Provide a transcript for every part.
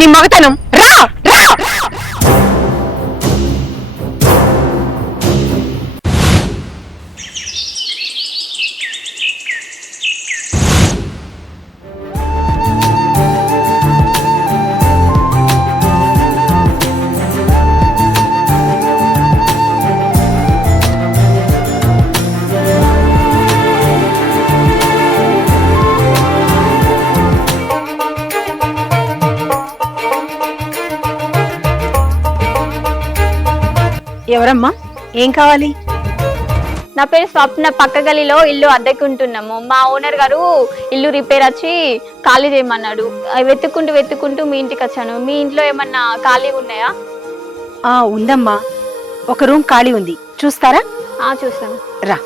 నీ మగతనం రా రా. ఎవరమ్మా, ఏం కావాలి? నా పేరు స్వప్న. పక్క గలిలో ఇల్లు అద్దెకుంటున్నాము. మా ఓనర్ గారు ఇల్లు రిపేర్ వచ్చి ఖాళీ చేయమన్నాడు. వెతుక్కుంటూ మీ ఇంటికి వచ్చాను. మీ ఇంట్లో ఏమన్నా ఖాళీ ఉన్నాయా? ఉందమ్మా, ఒక రూమ్ ఖాళీ ఉంది, చూస్తారా? చూస్తాను, రా.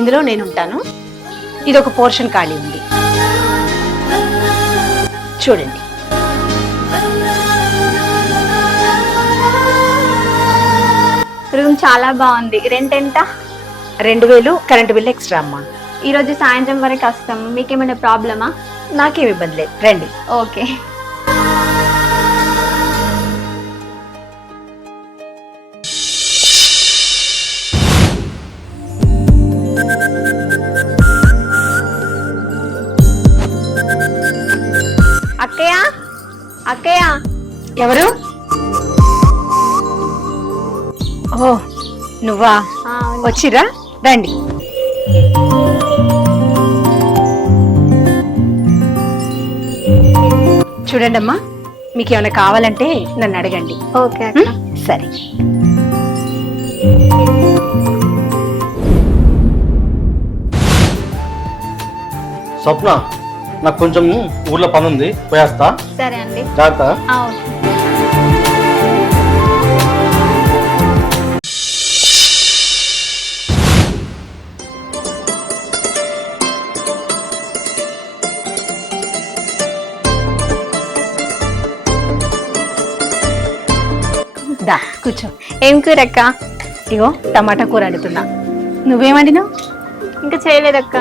ఇందులో నేనుంటాను. ఇది ఒక పోర్షన్ ఖాళీ ఉంది, చూడండి. రూమ్ చాలా బాగుంది. రెంట్ ఎంత? 2000 కరెంటు బిల్ ఎక్స్ట్రా అమ్మా. ఈరోజు సాయంత్రం వరకు వస్తాము. మీకేమైనా ప్రాబ్లమా? నాకేమి ఇబ్బంది లేదు, రండి. ఓకే. అక్కయ్య, అక్కయ్య. ఎవరు? ఓ, నువ్వా? వచ్చిరా, రండి. చూడండి అమ్మా, మీకు ఏమైనా కావాలంటే నన్ను అడగండి. ఓకే, సరే. స్వప్న, నాకు కొంచెం ఊర్లో పని ఉంది, పోయేస్తా. సరే అండి, జాగ్రత్త. దా కూర్చో. ఏం కూరక్క? ఇగో టమాటా కూర వండుతున్నా. నువ్వేమండినావు? ఇంకా చేయలేదక్క.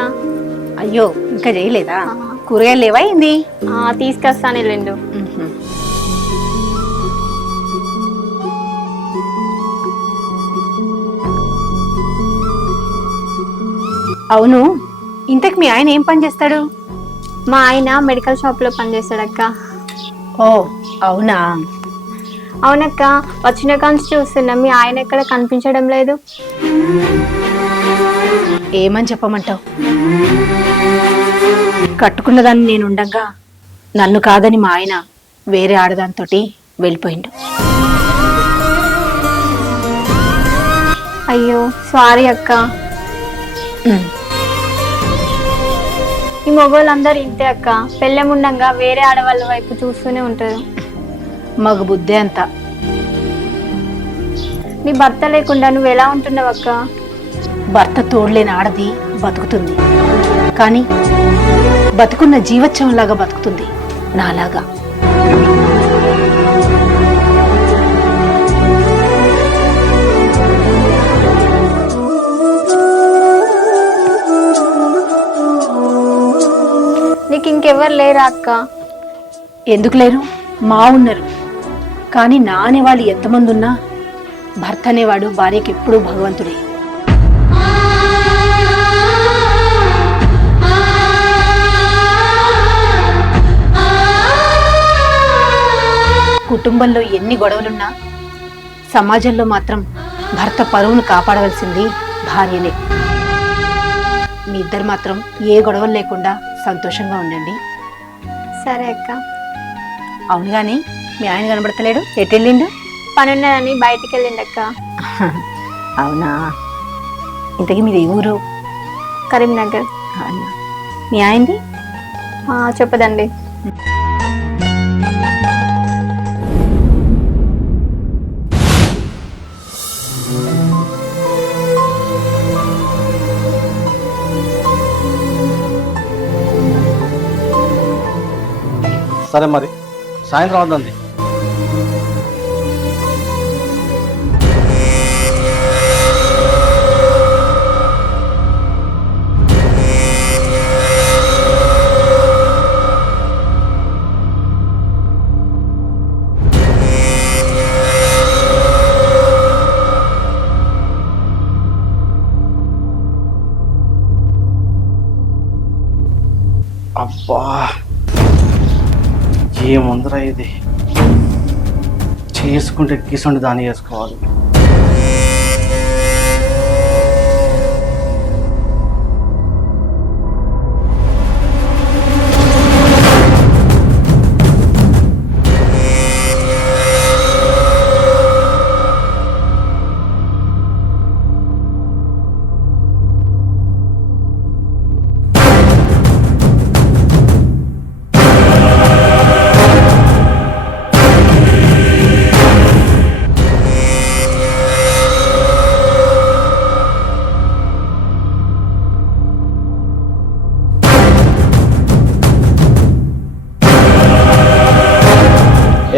అయ్యో, ఇంకా చేయలేదా? కూరగాయలు లేవా ఏంది? తీసుకొస్తాను రెండు. అవును, ఇంతకు మీ ఆయన ఏం పని చేస్తాడు? మా ఆయన మెడికల్ షాప్ లో పనిచేస్తాడక్క. ఓ అవునా? అవునక్క, వచ్చిన కాంచి చూస్తున్నా, మీ ఆయన ఎక్కడ కనిపించడం లేదు. ఏమని చెప్పమంటావు? కట్టుకున్నదాన్ని నేను ఉండగా నన్ను కాదని మా ఆయన వేరే ఆడదానితోటి వెళ్ళిపోయిండు. అయ్యో సారీ అక్క. ఈ మొగోళ్ళందరూ ఇంతే అక్క, పెళ్ళముండంగా వేరే ఆడవాళ్ళ వైపు చూస్తూనే ఉంటారు. మగ బుద్ధే అంత. నీ భర్త లేకుండా నువ్వు ఎలా ఉంటున్నావు అక్క? భర్త తోడలేని ఆడది బతుకుతుంది, కానీ బతుకున్న జీవోత్సవంలాగా బతుకుతుంది, నాలాగా. నీకు ఇంకెవరు లేరా అక్క? ఎందుకు లేరు? మా ఉన్నారు, కానీ నా అనేవాళ్ళు ఎంతమంది ఉన్నా భర్త అనేవాడు భార్యకి ఎప్పుడూ భగవంతుడే. కుటుంబంలో ఎన్ని గొడవలున్నా సమాజంలో మాత్రం భర్త పరువును కాపాడవలసింది భార్యనే. మీ ఇద్దరు మాత్రం ఏ గొడవలు లేకుండా సంతోషంగా ఉండండి. సరే అక్క. అవును గాని మీ ఆయన కనబడతలేడు, ఎటు వెళ్ళిండు? పనున్నదని బయటికి వెళ్ళిండక్క. అవునా? ఇంతకీ మీది ఏ ఊరు? కరీంనగర్. అవునా? మీ ఆయనది? చెప్పదండి. సరే మరి, సాయంత్రం వద్దండి. అబ్బా ఏముందరా ఇది, చేసుకుంటే గీసుండి దాన్ని చేసుకోవాలి.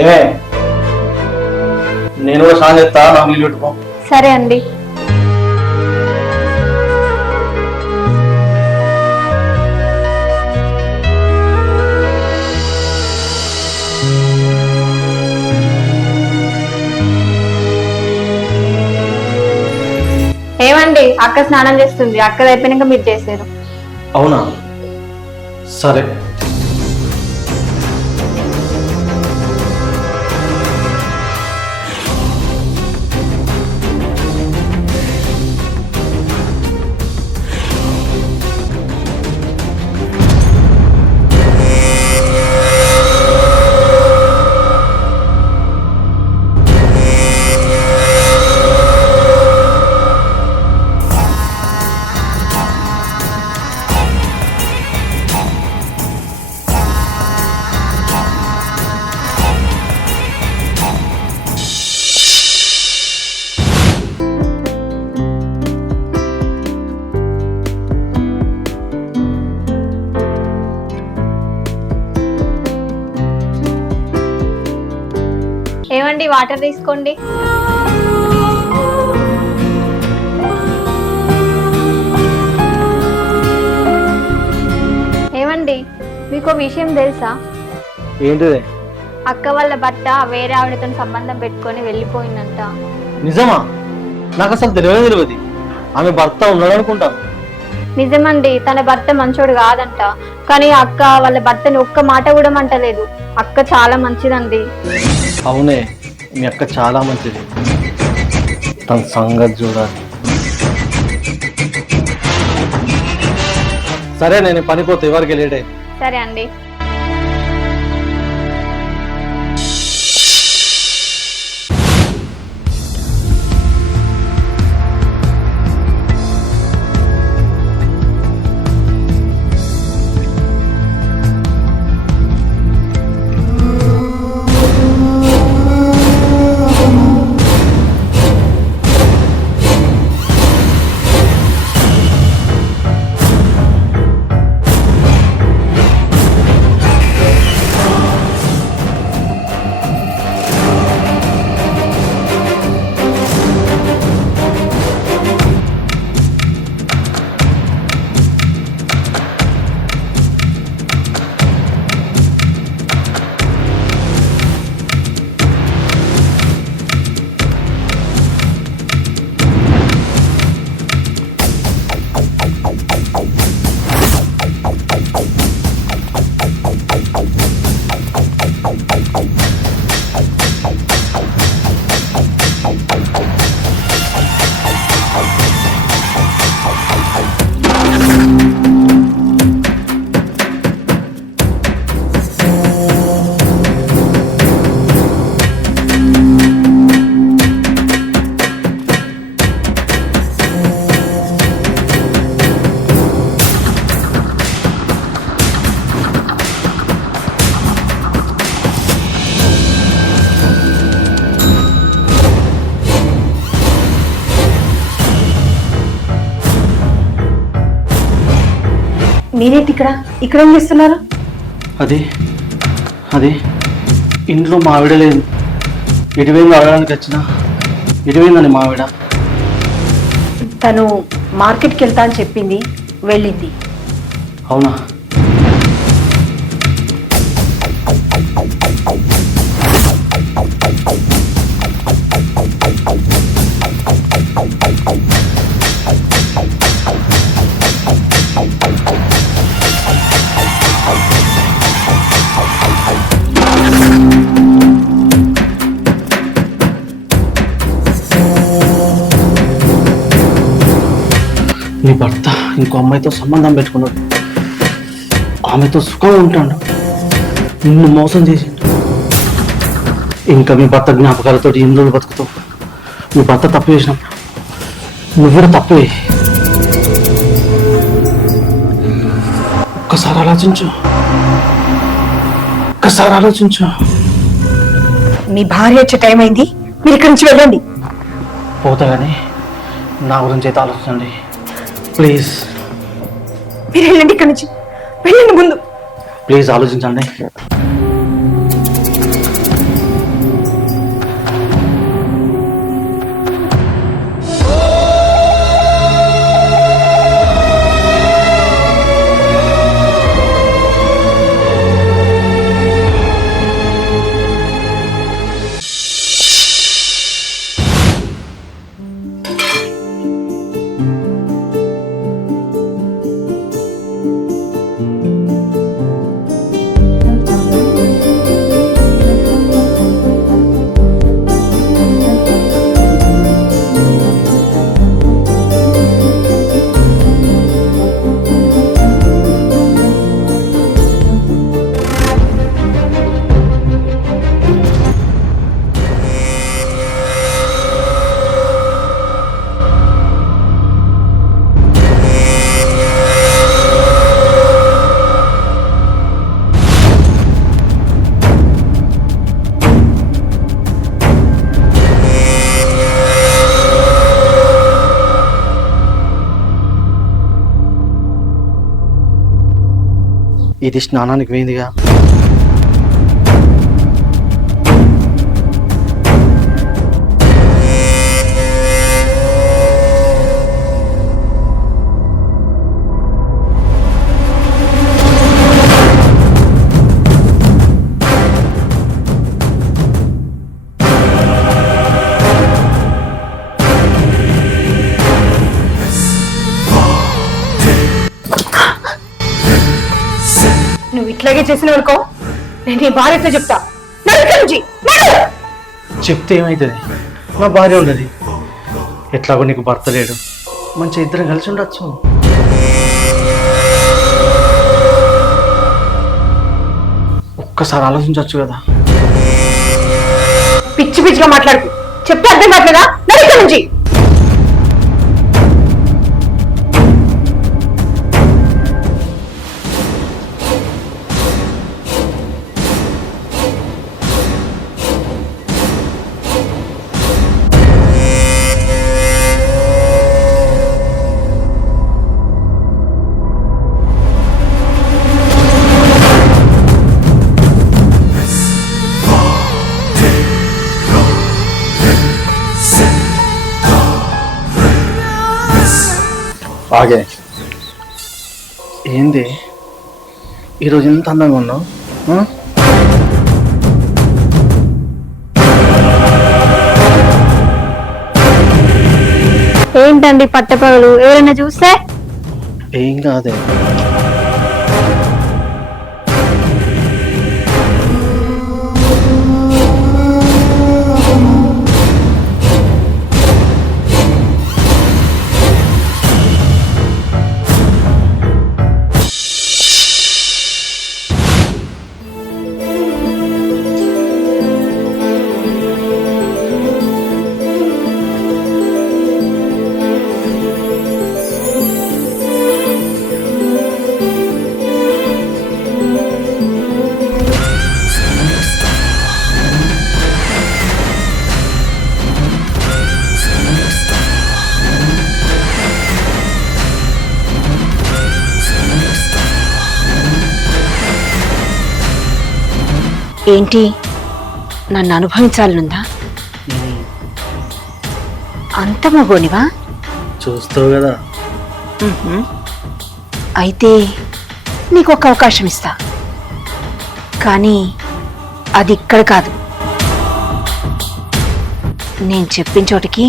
ఏమే, నేను కూడా స్నానం చేస్తా, నాకు నీళ్ళు పెట్టుకో. సరే అండి. ఏమండి, అక్క స్నానం చేస్తుంది, అక్కది అయిపోయినాక మీరు చేసారు. అవునా, సరే. ఏమండి, వాటర్ తీసుకోండి. ఏమండి, మీకు విషయం తెలుసా? ఏంటిది? అక్క వాళ్ళ భర్త వేరే ఆవిడతో సంబంధం పెట్టుకొని వెళ్ళిపోయిందంట. నిజమా? నాకు అసలు తెలియదు. ఆమె భర్త ఉన్నాడు అనుకుంటాను. నిజమండి, తన భర్త మంచోడు కాదంట. కానీ అక్క వాళ్ళ భర్తని ఒక్క మాట కూడా అంటలేదు. అక్క చాలా మంచిదండి. అవునే, మీ అక్క చాలా మంచిది. తన సంగతి చూడాలి. సరే, నేను పనిపోతే ఎవరికి లేట్ అయింది. సరే అండి. మీరేంటి ఇక్కడ ఏం చేస్తున్నారు? అది ఇంట్లో మావిడ లేదు. ఎటువైంది అడగడానికి వచ్చినా, ఎటువైందని మావిడ. తను మార్కెట్కి వెళ్తా అని చెప్పింది, వెళ్ళింది. అవునా? నీ భర్త ఇంకో అమ్మాయితో సంబంధం పెట్టుకున్నాడు, ఆమెతో సుఖంగా ఉంటాడు, నిన్ను మోసం చేసిండు. ఇంకా మీ భర్త జ్ఞాపకాలతో ఎన్ని రోజులు బతుకుతావు? మీ భర్త తప్పు చేసినప్పుడు నువ్వు కూడా తప్పే. ఒక్కసారి ఆలోచించు, ఒక్కసారి ఆలోచించు. మీ భార్య వచ్చే టైం అయింది, మీరు ఇక్కడి నుంచి వెళ్ళండి. పోతా కానీ నా గురించి అయితే ఆలోచించండి ప్లీజ్. మీరు వెళ్ళండి, ఇక్కడి నుంచి వెళ్ళండి ముందు. ప్లీజ్ ఆలోచించండి. ఇది స్నానానికి పోయిందిగా. నువ్వు ఇట్లాగే చేసిన అనుకో, నేను నీ భార్యతో చెప్తా. నడు ఇక్కడి నుంచి, నడు. చెప్తే ఏమవుతుంది? నా భార్య ఉండదు, ఎట్లాగో నీకు భర్త లేడు, మంచిగా ఇద్దరం కలిసి ఉండొచ్చు. ఒక్కసారి ఆలోచించవచ్చు కదా. పిచ్చి పిచ్చిగా మాట్లాడుతూ చెప్తే అర్థం కావట్లేదా? నడు ఇక్కడి నుంచి. ఆగే. ఏంది ఈరోజు ఎంత అందంగా ఉన్నావు? ఏంటండి పట్టపగలు? ఎవరైనా చూస్తే? ఏం కాదే. ఏంటి, నన్ను అనుభవించాలనుందా? అంత మగోనివా? చూస్తావు కదా. అయితే నీకు ఒక అవకాశం ఇస్తా, కానీ అది ఇక్కడ కాదు. నేను చెప్పిన చోటికి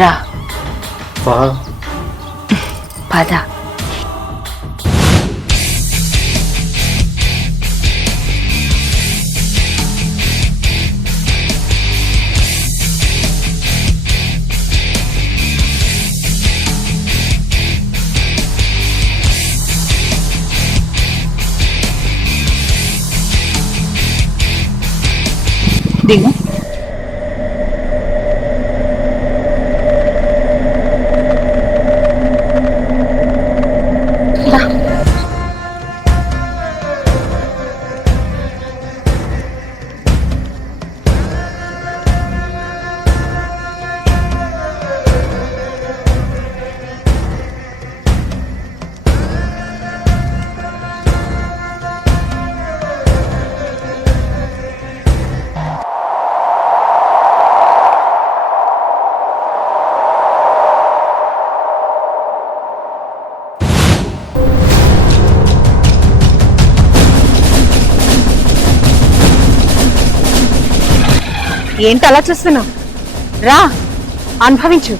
రా. పద. దిగు. ఏంటి అలా చూస్తున్నావు? రా, అనుభవించు.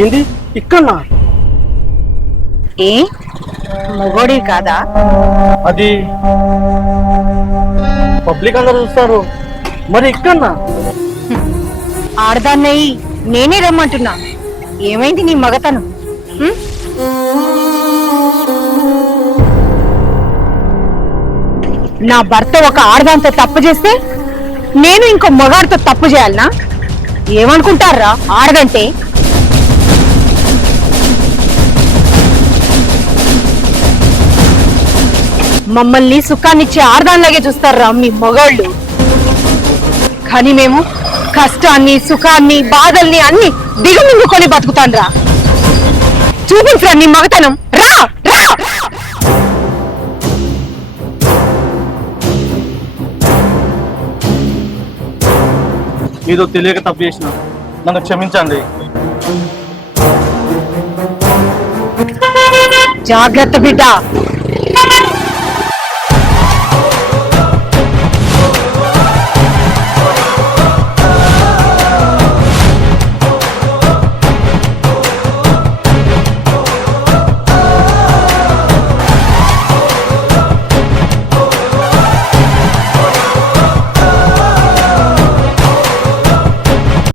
ఏంది ఇక్కడ? ఏ మొగోడి కాదా? అది పబ్లిక్ అందరూ చూస్తారు, మరి ఇక్కడ ఆడదాన్నయ్యి నేనే రమ్మంటున్నా. ఏమైంది నీ మగతనం? హ్మ్? నా భర్త ఒక ఆడదాంతో తప్పు చేస్తే నేను ఇంకో మగాడితో తప్పు చేయాలనా? ఏమనుకుంటారా ఆడదంటే? మమ్మల్ని సుఖాన్నిచ్చే ఆడదానిలాగే చూస్తారా మీ మగాళ్ళు. కానీ మేము కష్టాన్ని, సుఖాన్ని, బాధల్ని అన్ని దిగమింగుకొని బతుకుతాన్రా. చూపించరా నీ మగతనం. రా రా. ఏదో తెలియక తప్పు చేసిన, నన్ను క్షమించండి. జాగ్రత్త బిడ్డ.